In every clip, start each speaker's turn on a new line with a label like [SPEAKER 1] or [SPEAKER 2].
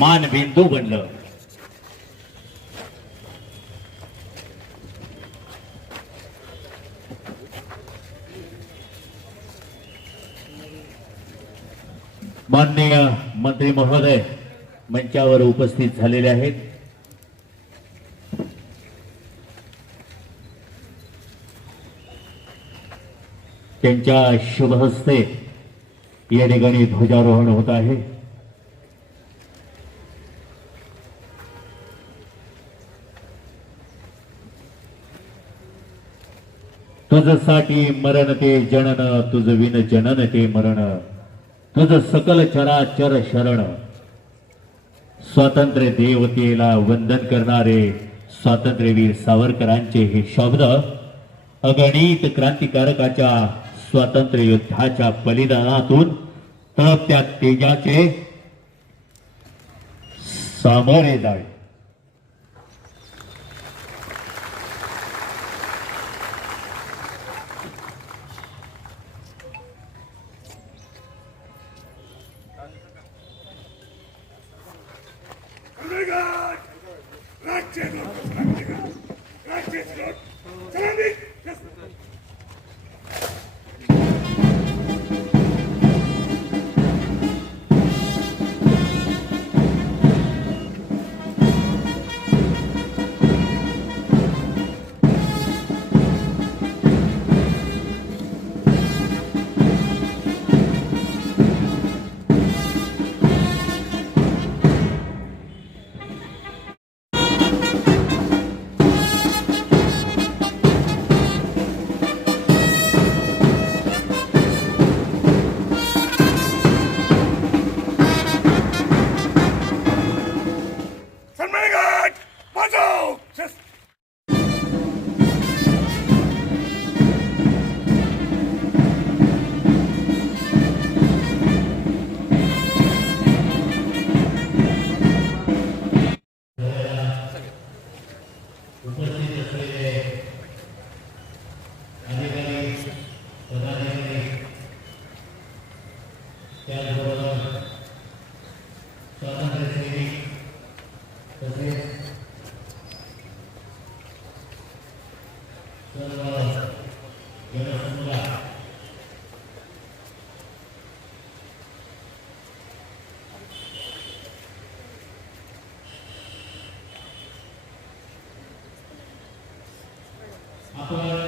[SPEAKER 1] मानबिंदू बनलं माननीय मंत्री महोदय मंचावर उपस्थित झालेले आहेत त्यांच्या शुभ हस्ते या ठिकाणी ध्वजारोहण होत आहे साठी मरण ते जनन तुझ विन जनन ते मरण तुझ सकल चराचर शरण स्वातंत्र्य देवतेला वंदन करणारे स्वातंत्र्यवीर सावरकरांचे हे शब्द अगणित क्रांतिकारकाच्या स्वातंत्र्य युद्धाच्या बलिदानातून त्या तेजाचे सामोरे जावे আপনারা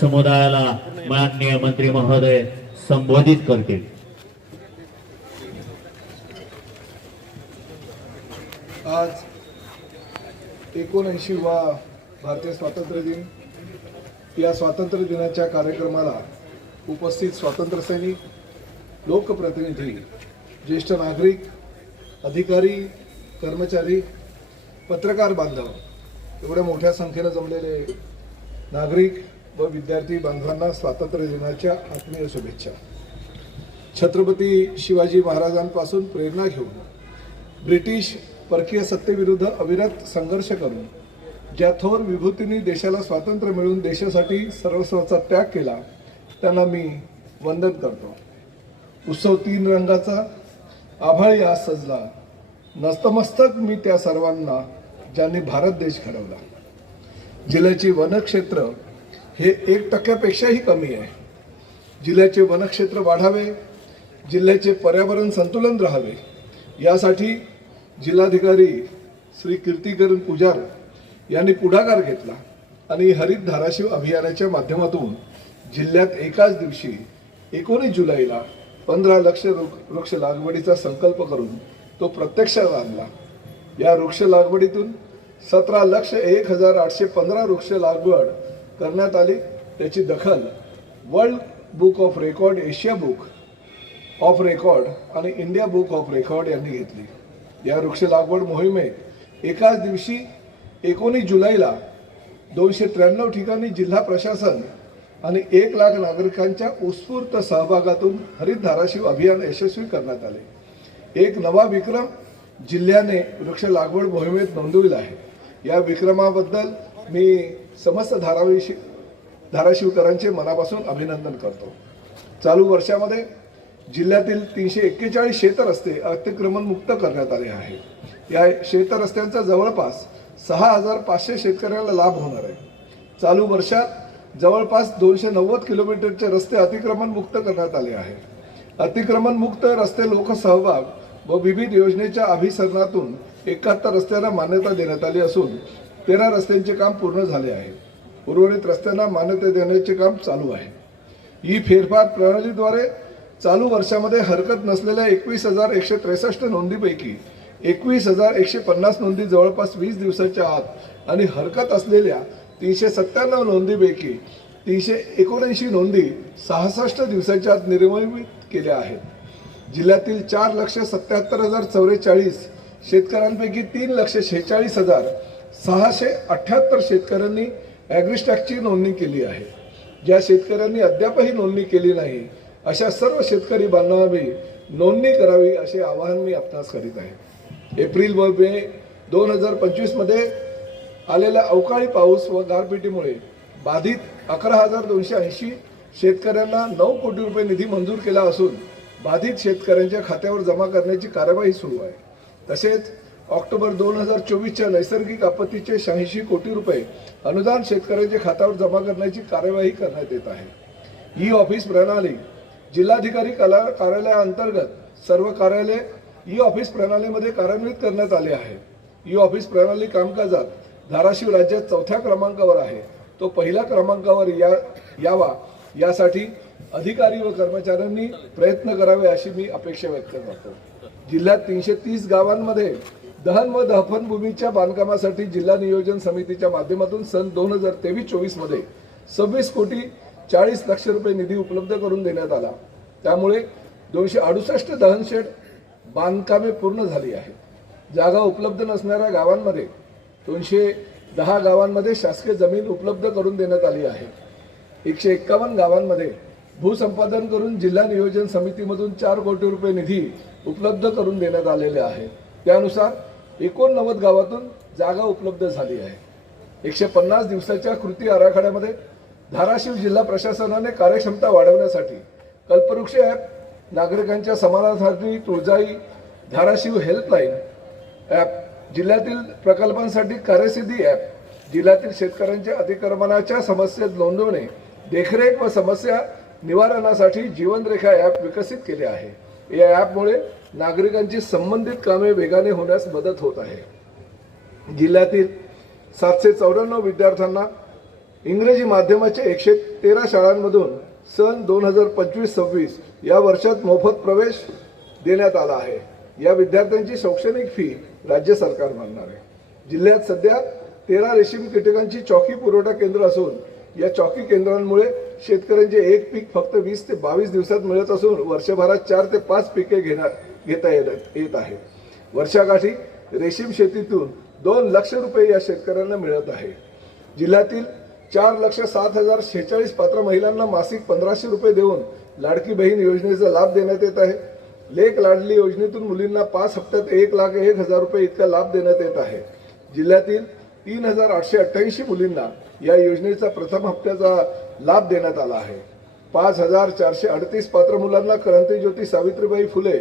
[SPEAKER 1] समुदायाला माननीय मंत्री महोदय संबोधित करतील
[SPEAKER 2] आज एकोणऐंशी वा भारतीय स्वातंत्र्य दिन या स्वातंत्र्य दिनाच्या कार्यक्रमाला उपस्थित स्वातंत्र्य सैनिक लोकप्रतिनिधी ज्येष्ठ नागरिक अधिकारी कर्मचारी पत्रकार बांधव एवढ्या मोठ्या संख्येनं जमलेले नागरिक व विद्यार्थी बांधवांना स्वातंत्र्य दिनाच्या आत्मीय शुभेच्छा छत्रपती शिवाजी महाराजांपासून प्रेरणा घेऊन ब्रिटिश परकीय सत्तेविरुद्ध अविरत संघर्ष करून ज्या थोर विभूतींनी देशाला स्वातंत्र्य मिळून देशासाठी सर्वस्वाचा त्याग केला त्यांना मी वंदन करतो उत्सव तीन रंगाचा आभाळी आज सजला नस्तमस्तक मी त्या सर्वांना ज्यांनी भारत देश घडवला जिल्ह्याची वनक्षेत्र हे एक टक्क्यापेक्षाही कमी आहे जिल्ह्याचे वनक्षेत्र वाढावे जिल्ह्याचे पर्यावरण संतुलन राहावे यासाठी जिल्हाधिकारी श्री कीर्तिकरण पुजार यांनी पुढाकार घेतला आणि हरित धाराशिव अभियानाच्या माध्यमातून जिल्ह्यात एकाच दिवशी एकोणीस जुलैला पंधरा लक्ष वृक्ष लागवडीचा संकल्प करून तो प्रत्यक्षात आणला या वृक्ष लागवडीतून सतरा लक्ष एक हजार आठशे पंधरा वृक्ष लागवड करण्यात आली त्याची दखल world book of record Asia book of record आणि इंडिया बुक ऑफ रेकॉर्ड यांनी घेतली या वृक्ष लागवड मोहिमेत एकाच दिवशी एकोणीस जुलैला दोनशे त्र्याण्णव ठिकाणी जिल्हा प्रशासन आणि एक लाख नागरिकांच्या उत्स्फूर्त सहभागातून हरित धाराशिव अभियान यशस्वी करण्यात आले एक नवा विक्रम जिल्ह्याने वृक्ष लागवड मोहिमेत नोंदविला आहे या विक्रमाबद्दल मी समस्त धारावीशी धाराशिवकरांचे मनापासून अभिनंदन करतो चालू वर्षामध्ये जिल्ह्यातील तीनशे एक्केचाळीस शेतरस्ते अतिक्रमण मुक्त करण्यात आले आहे या शेतरस्त्यांचा जवळपास सहा हजार पाचशे शेतकऱ्यांना लाभ होणार आहे चालू वर्षात जवळपास दोनशे नव्वद किलोमीटरचे रस्ते अतिक्रमण मुक्त करण्यात आले आहे अतिक्रमणमुक्त मुक्त रस्ते लोकसहभाग व विविध योजनेच्या अभिसरणातून एकाहत्तर रस्त्यांना मान्यता देण्यात आली असून तेरा रस्त्यांचे काम पूर्ण झाले आहे उर्वरित रस्त्यांना मान्यता देण्याचे काम चालू आहे ही फेरफार प्रणालीद्वारे चालू वर्षामध्ये हरकत नसलेल्या एकवीस हजार एकशे त्रेसष्ट नोंदीपैकी एकवीस हजार एकशे पन्नास नोंदी जवळपास वीस दिवसाच्या आत आणि हरकत असलेल्या तीनशे सत्त्याण्णव नोंदीपैकी तीनशे एकोणऐंशी नोंदी सहासष्ट दिवसाच्या आत निर्मित केल्या आहेत जिल्ह्यातील चार लक्ष सत्याहत्तर हजार चौवेचाळीस शेतकऱ्यांपैकी तीन लक्ष शेहेचाळीस हजार सहाशे अठ्याहत्तर शेतकऱ्यांनी ॲग्रिस्टॅकची नोंदणी केली आहे ज्या शेतकऱ्यांनी अद्यापही नोंदणी केली नाही अशा सर्व शेतकरी बांधवांनी नोंदणी करावी असे आवाहन मी आपणास करीत आहे एप्रिल व मे दोन हजार पंचवीसमध्ये आलेला अवकाळी पाऊस व गारपिटीमुळे बाधित अकरा हजार दोनशे ऐंशी शेतकऱ्यांना नऊ कोटी रुपये निधी मंजूर केला असून बाधित शेतकऱ्यांच्या खात्यावर जमा करण्याची कार्यवाही सुरू आहे तसेच ऑक्टोबर दोन हजार चोवीसच्या नैसर्गिक आपत्तीचे शहाऐंशी कोटी रुपये अनुदान शेतकऱ्यांच्या खात्यावर जमा करण्याची कार्यवाही करण्यात येत आहे ई ऑफिस प्रणाली जिल्हाधिकारी कला कार्यालयाअंतर्गत सर्व कार्यालय ई ऑफिस प्रणालीमध्ये कार्यान्वित करण्यात आले आहे ई ऑफिस प्रणाली कामकाजात धाराशिव राज्यात चौथ्या क्रमांकावर आहे तो पहिल्या क्रमांकावर या यावा यासाठी अधिकारी व कर्मचाऱ्यांनी प्रयत्न करावे अशी मी अपेक्षा व्यक्त करतो जिल्ह्यात तीनशे तीस गावांमध्ये दहन व भूमीच्या बांधकामासाठी जिल्हा नियोजन समितीच्या माध्यमातून सन दोन हजार तेवीस चोवीसमध्ये सव्वीस कोटी चाळीस लक्ष रुपये निधी उपलब्ध करून देण्यात आला त्यामुळे दोनशे अडुसष्ट दहनशेड बांधकामे पूर्ण झाली आहेत जागा उपलब्ध नसणाऱ्या गावांमध्ये दोनशे दहा गावांमध्ये शासकीय जमीन उपलब्ध करून देण्यात आली आहे एकशे एक्कावन्न गावांमध्ये भूसंपादन करून जिल्हा नियोजन समितीमधून चार कोटी रुपये निधी उपलब्ध करून देण्यात आलेले आहे त्यानुसार एकोणनव्वद गावातून जागा उपलब्ध झाली आहे एकशे पन्नास दिवसाच्या कृती आराखड्यामध्ये धाराशिव जिल्हा प्रशासनाने कार्यक्षमता वाढवण्यासाठी कल्पवृक्ष ॲप नागरिकांच्या समाधानासाठी तुळजाई धाराशिव हेल्पलाईन ॲप जिल्ह्यातील प्रकल्पांसाठी कार्यसिद्धी ॲप जिल्ह्यातील शेतकऱ्यांच्या अतिक्रमणाच्या समस्येत नोंदवणे देखरेख व समस्या निवारणासाठी जीवनरेखा ॲप विकसित केले आहे या ॲपमुळे नागरिकांची संबंधित कामे वेगाने होण्यास मदत होत आहे जिल्ह्यातील सातशे चौऱ्याण्णव विद्यार्थ्यांना इंग्रजी माध्यमाच्या एकशे तेरा शाळांमधून सन दोन हजार पंचवीस सव्वीस या वर्षात मोफत प्रवेश देण्यात आला आहे या विद्यार्थ्यांची शैक्षणिक फी राज्य सरकार मानणार आहे जिल्ह्यात सध्या तेरा रेशीम कीटकांची चौकी पुरवठा केंद्र असून या चौकी केंद्रांमुळे शेतकऱ्यांचे एक पीक फक्त वीस ते बावीस दिवसात मिळत असून वर्षभरात चार ते पाच पिके घेणार घेता येत येत आहे वर्षाकाठी रेशीम शेतीतून दोन लक्ष रुपये या शेतकऱ्यांना मिळत आहे जिल्ह्यातील चार लक्ष सात हजार शेहेचाळीस पात्र महिलांना मासिक पंधराशे रुपये देऊन लाडकी बहीण योजनेचा लाभ देण्यात येत आहे लेख लाडली योजनेतून मुलींना पाच हप्त्यात एक लाख एक हजार रुपये इतका लाभ देण्यात येत आहे जिल्ह्यातील तीन हजार आठशे अठ्ठ्याऐंशी मुलींना या योजनेचा प्रथम हप्त्याचा लाभ देण्यात आला आहे पाच हजार चारशे अडतीस पात्र मुलांना क्रांतीज्योती सावित्रीबाई फुले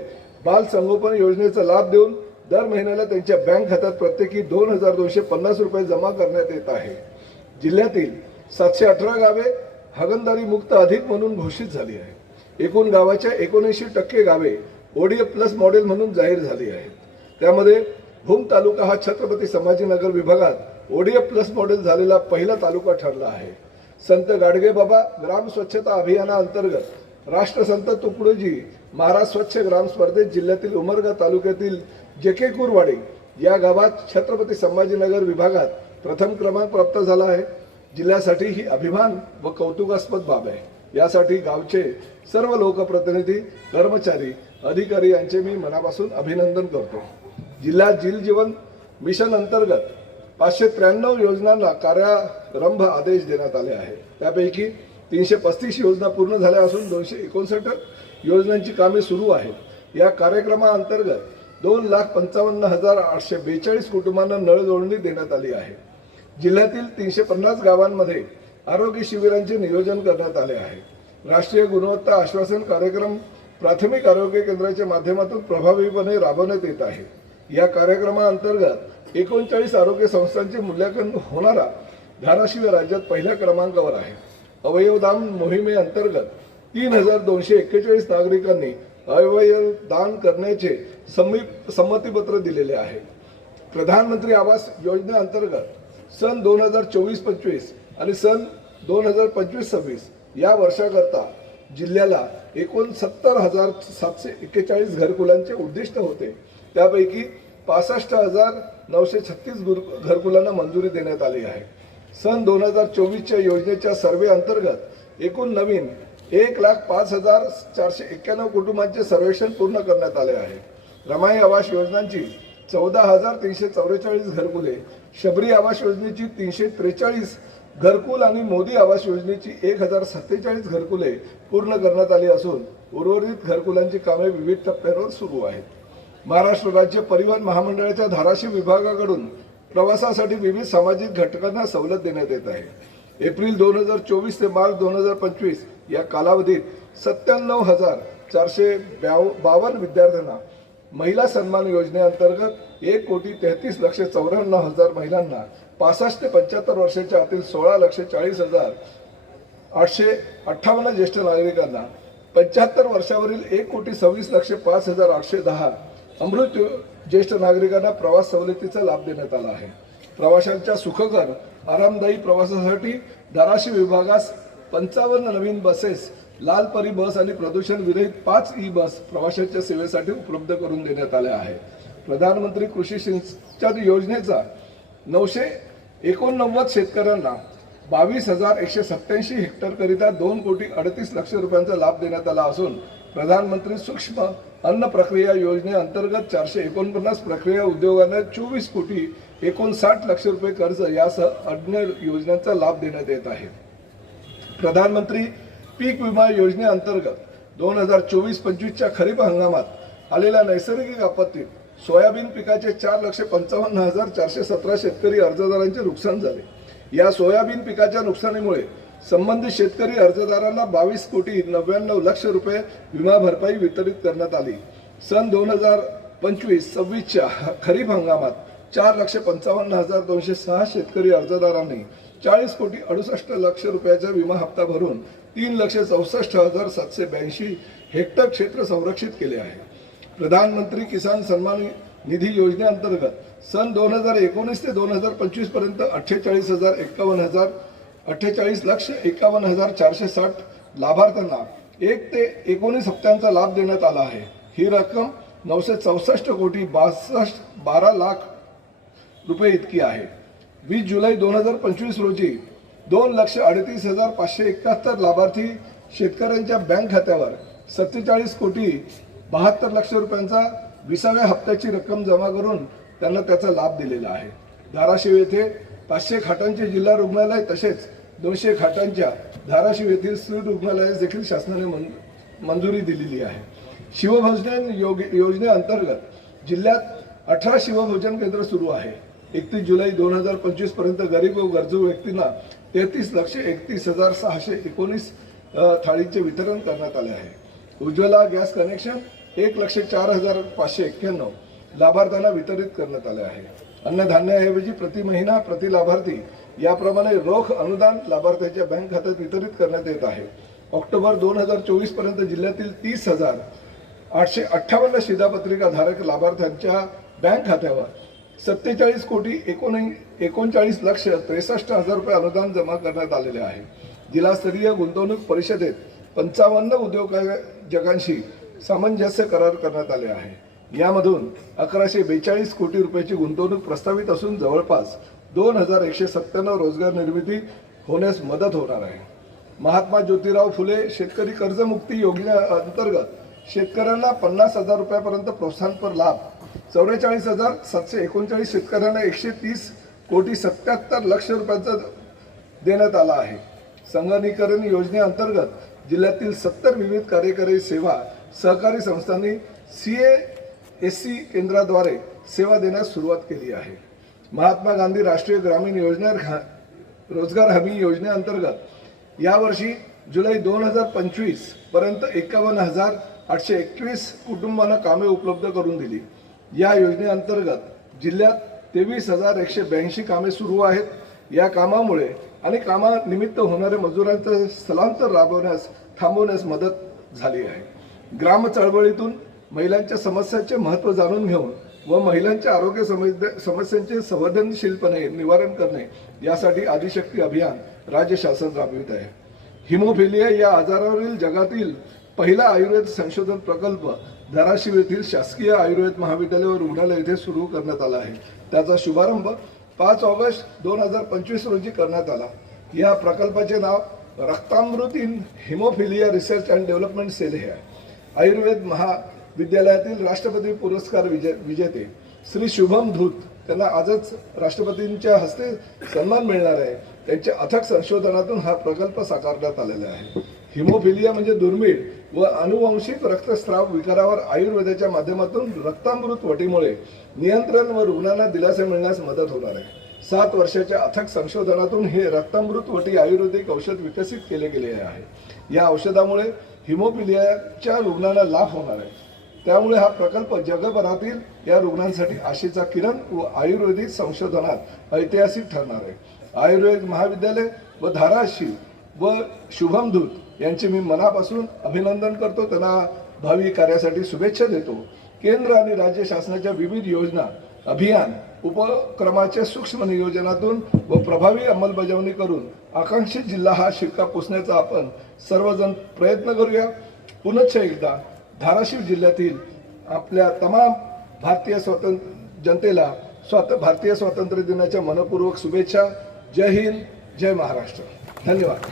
[SPEAKER 2] बाल संगोपन योजनेचा लाभ देऊन दर महिन्याला त्यांच्या बँक खात्यात प्रत्येकी दोन हजार दोनशे पन्नास रुपये जमा करण्यात येत आहे जिल्ह्यातील सातशे अठरा गावे हगनदारी मुक्त अधिक म्हणून घोषित झाली आहे एकूण गावाच्या एकोणऐंशी टक्के गावे ओडीएफ प्लस मॉडेल म्हणून जाहीर झाली आहेत त्यामध्ये भूम तालुका हा छत्रपती संभाजीनगर विभागात ओडीएफ प्लस मॉडेल झालेला पहिला तालुका ठरला आहे संत गाडगे बाबा ग्राम स्वच्छता अभियाना अंतर्गत राष्ट्रसंत तुकडोजी महाराज स्वच्छ ग्राम स्पर्धेत जिल्ह्यातील उमरगा तालुक्यातील जेकेकुरवाडी या गावात छत्रपती संभाजीनगर विभागात प्रथम क्रमांक प्राप्त झाला आहे जिल्ह्यासाठी ही अभिमान व कौतुकास्पद बाब आहे यासाठी गावचे सर्व लोकप्रतिनिधी कर्मचारी अधिकारी यांचे मी मनापासून अभिनंदन करतो जिल्हा जील मिशन अंतर्गत पाचशे त्र्याण्णव योजनांना कार्यारंभ आदेश देण्यात आले आहे त्यापैकी तीनशे पस्तीस योजना पूर्ण झाल्या असून दोनशे एकोणसष्ट योजनांची कामे सुरू आहेत या कार्यक्रमाअंतर्गत दोन लाख पंचावन्न हजार आठशे बेचाळीस कुटुंबांना जोडणी देण्यात आली आहे जिल्ह्यातील तीनशे पन्नास गावांमध्ये आरोग्य शिबिरांचे नियोजन करण्यात आले आहे राष्ट्रीय गुणवत्ता आश्वासन कार्यक्रम प्राथमिक आरोग्य केंद्राच्या माध्यमातून प्रभावीपणे राबवण्यात येत आहे या कार्यक्रमाअंतर्गत एकोणचाळीस आरोग्य संस्थांचे मूल्यांकन होणारा धाराशिव राज्यात पहिल्या क्रमांकावर आहे अवयवदान मोहिमेअंतर्गत तीन हजार दोनशे एक्केचाळीस नागरिकांनी दान करण्याचे समीप संमतीपत्र दिलेले आहे प्रधानमंत्री आवास योजनेअंतर्गत सन दोन हजार चोवीस पंचवीस आणि सन दोन हजार पंचवीस सव्वीस या वर्षाकरता जिल्ह्याला एकोणसत्तर हजार सातशे एक्केचाळीस घरकुलांचे उद्दिष्ट होते त्यापैकी पासष्ट हजार नऊशे छत्तीस घरकुलांना मंजुरी देण्यात आली आहे सन दोन हजार चोवीसच्या योजनेच्या सर्वे अंतर्गत एकूण नवीन एक लाख पाच हजार चारशे एक्क्याण्णव कुटुंबांचे सर्वेक्षण पूर्ण करण्यात आले आहे रमाई आवास योजनांची चौदा हजार तीनशे चौवेचाळीस घरकुले शबरी आवास योजनेची तीनशे त्रेचाळीस घरकुल आणि मोदी आवास योजनेची एक हजार सत्तेचाळीस घरकुले पूर्ण करण्यात आली असून उर्वरित घरकुलांची कामे विविध टप्प्यांवर सुरू आहेत महाराष्ट्र राज्य परिवहन महामंडळाच्या धाराशिव विभागाकडून प्रवासासाठी विविध सामाजिक घटकांना सवलत देण्यात येत आहे एप्रिल दोन हजार चोवीस ते मार्च दोन हजार पंचवीस या कालावधीत सत्त्याण्णव हजार चारशे ब्याव बावन्न विद्यार्थ्यांना महिला सन्मान योजनेअंतर्गत एक कोटी तेहतीस लक्ष चौऱ्याण्णव हजार महिलांना पासष्ट ते पंच्याहत्तर वर्षाच्या आतील सोळा लक्ष चाळीस हजार आठशे अठ्ठावन्न ज्येष्ठ नागरिकांना पंच्याहत्तर वर्षावरील एक कोटी सव्वीस लक्ष पाच हजार आठशे दहा अमृत ज्येष्ठ नागरिकांना प्रवास सवलतीचा लाभ देण्यात आला आहे प्रवाशांच्या सुखकर आरामदायी प्रवासासाठी धाराशिव विभागास पंचावन्न नवीन बसेस लाल परी बस आणि प्रदूषण विरहित पाच ई बस प्रवाशांच्या सेवेसाठी उपलब्ध करून देण्यात आल्या आहे प्रधानमंत्री कृषी सिंचन योजनेचा नऊशे एकोणनव्वद शेतकऱ्यांना बावीस हजार एकशे सत्त्याऐंशी हेक्टरकरिता दोन कोटी अडतीस लक्ष रुपयांचा लाभ देण्यात आला असून प्रधानमंत्री सूक्ष्म अन्न प्रक्रिया योजनेअंतर्गत चारशे एकोणपन्नास प्रक्रिया उद्योगांना चोवीस कोटी एकोणसाठ लक्ष रुपये कर्ज यासह अन्य योजनांचा लाभ देण्यात येत आहे प्रधानमंत्री पीक विमा योजनेअंतर्गत दोन हजार चोवीस पंचवीसच्या खरीप हंगामात आलेल्या नैसर्गिक आपत्तीत सोयाबीन पिकाचे चार लक्ष पंचावन्न हजार चारशे सतरा शेतकरी अर्जदारांचे नुकसान झाले या सोयाबीन पिकाच्या नुकसानीमुळे संबंधित शेतकरी अर्जदारांना बावीस कोटी नव्याण्णव लक्ष रुपये विमा भरपाई वितरित करण्यात आली सन दोन हजार पंचवीस सव्वीसच्या खरीप हंगामात चार लक्ष पंचावन्न हजार दोनशे सहा शेतकरी अर्जदारांनी चाळीस कोटी अडुसष्ट लक्ष रुपयाचा विमा हप्ता भरून तीन लक्ष चौसष्ट हजार सातशे ब्याऐंशी हेक्टर क्षेत्र संरक्षित केले आहे प्रधानमंत्री किसान सन्मान निधी योजनेअंतर्गत सन दोन हजार एकोणीस ते दोन हजार पंचवीसपर्यंत अठ्ठेचाळीस हजार एक्कावन्न हजार अठ्ठेचाळीस लक्ष एकावन्न हजार चारशे साठ लाभार्थ्यांना एक ते एकोणीस हप्त्यांचा लाभ देण्यात आला आहे ही रक्कम नऊशे चौसष्ट कोटी बासष्ट बारा लाख रुपये इतकी आहे वीस जुलै दोन हजार पंचवीस रोजी दोन लक्ष अडतीस हजार पाचशे एकाहत्तर लाभार्थी शेतकऱ्यांच्या बँक खात्यावर सत्तेचाळीस कोटी बहात्तर लक्ष रुपयांचा विसाव्या हप्त्याची रक्कम जमा करून त्यांना त्याचा लाभ दिलेला आहे धाराशिव येथे पाचशे खाटांचे जिल्हा रुग्णालय तसेच दोनशे खाटांच्या धाराशिव येथील स्त्री रुग्णालयास देखील शासनाने मंजुरी दिलेली आहे शिवभोजन योग योजनेअंतर्गत जिल्ह्यात अठरा शिवभोजन केंद्र सुरू आहे एकतीस जुलै दोन हजार पंचवीसपर्यंत गरीब व गरजू व्यक्तींना तेहतीस लक्ष एकतीस हजार सहाशे एकोणीस थाळीचे वितरण करण्यात आले आहे उज्ज्वला गॅस कनेक्शन एक लक्ष चार हजार पाचशे एक्क्याण्णव लाभार्थ्यांना वितरित करण्यात आले आहे अन्नधान्याऐवजी प्रति महिना प्रति लाभार्थी याप्रमाणे रोख अनुदान लाभार्थ्यांच्या बँक खात्यात वितरित करण्यात येत आहे ऑक्टोबर दोन हजार चोवीस पर्यंत जिल्ह्यातील तीस हजार आठशे अठ्ठावन्न शिधापत्रिका धारक लाभार्थ्यांच्या बँक खात्यावर सत्तेचाळीस कोटी एकोण एकोणचाळीस लक्ष त्रेसष्ट हजार रुपये अनुदान जमा करण्यात आलेले आहे जिल्हास्तरीय गुंतवणूक परिषदेत पंचावन्न जगांशी सामंजस्य करार करण्यात आले आहे यामधून अकराशे बेचाळीस कोटी रुपयाची गुंतवणूक प्रस्तावित असून जवळपास दोन हजार एकशे सत्त्याण्णव रोजगार निर्मिती होण्यास मदत होणार आहे महात्मा ज्योतिराव फुले शेतकरी कर्जमुक्ती योजना अंतर्गत शेतकऱ्यांना पन्नास हजार रुपयापर्यंत प्रोत्साहनपर लाभ चौवेचाळीस हजार सातशे एकोणचाळीस शेतकऱ्यांना एकशे तीस कोटी सत्याहत्तर लक्ष रुपयांचा देण्यात आला आहे संगणीकरण योजनेअंतर्गत जिल्ह्यातील सत्तर विविध कार्यकारी सेवा सहकारी संस्थांनी सी एस सी केंद्राद्वारे सेवा देण्यास सुरुवात केली आहे महात्मा गांधी राष्ट्रीय ग्रामीण योजना रोजगार हमी योजनेअंतर्गत यावर्षी जुलै दोन हजार पर्यंत एकावन्न हजार आठशे एकवीस कुटुंबांना कामे उपलब्ध करून दिली या योजनेअंतर्गत जिल्ह्यात तेवीस हजार एकशे ब्याऐंशी कामे सुरू आहेत या कामामुळे आणि कामानिमित्त होणाऱ्या मजुरांचं स्थलांतर राबवण्यास थांबवण्यास मदत झाली आहे ग्राम चळवळीतून महिलांच्या समस्यांचे महत्त्व जाणून घेऊन व महिलांच्या आरोग्य समस्यांचे संवेदनशीलपणे निवारण करणे यासाठी आदिशक्ती अभियान राज्य शासन राबवित आहे हिमोफिलिया या आजारावरील जगातील पहिला आयुर्वेद संशोधन प्रकल्प धाराशिव येथील शासकीय आयुर्वेद महाविद्यालय व रुग्णालय येथे सुरू करण्यात आला आहे त्याचा शुभारंभ पाच ऑगस्ट दोन हजार पंचवीस रोजी करण्यात आला या प्रकल्पाचे नाव Raktamrut in haemophilia research and development cell हे आहे आयुर्वेद महा विद्यालयातील राष्ट्रपती पुरस्कार विजे विजेते श्री शुभम धूत त्यांना आजच राष्ट्रपतींच्या हस्ते सन्मान मिळणार आहे त्यांच्या अथक संशोधनातून हा प्रकल्प साकारण्यात आलेला आहे हिमोफिलिया म्हणजे दुर्मिळ व अनुवंशिक रक्तस्राव विकारावर आयुर्वेदाच्या माध्यमातून रक्तामृत वटीमुळे नियंत्रण व रुग्णांना दिलासा मिळण्यास मदत होणार आहे सात वर्षाच्या अथक संशोधनातून हे रक्तामृत वटी आयुर्वेदिक औषध विकसित केले गेले आहे या औषधामुळे हिमोफिलियाच्या रुग्णांना लाभ होणार आहे त्यामुळे हा प्रकल्प जगभरातील या रुग्णांसाठी आशेचा किरण व आयुर्वेदिक संशोधनात ऐतिहासिक ठरणार आहे आयुर्वेद महाविद्यालय व धाराशिव व शुभम दूत यांचे मी मनापासून अभिनंदन करतो त्यांना भावी कार्यासाठी शुभेच्छा देतो केंद्र आणि राज्य शासनाच्या विविध योजना अभियान उपक्रमाच्या सूक्ष्म नियोजनातून व प्रभावी अंमलबजावणी करून आकांक्षित जिल्हा हा शिक्का पुसण्याचा आपण सर्वजण प्रयत्न करूया पुनश्च एकदा धाराशिव जिल्ह्यातील आपल्या तमाम भारतीय स्वातंत्र्य जनतेला स्वात भारतीय स्वातंत्र्य दिनाच्या मनपूर्वक शुभेच्छा जय हिंद जय महाराष्ट्र धन्यवाद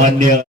[SPEAKER 2] मान्य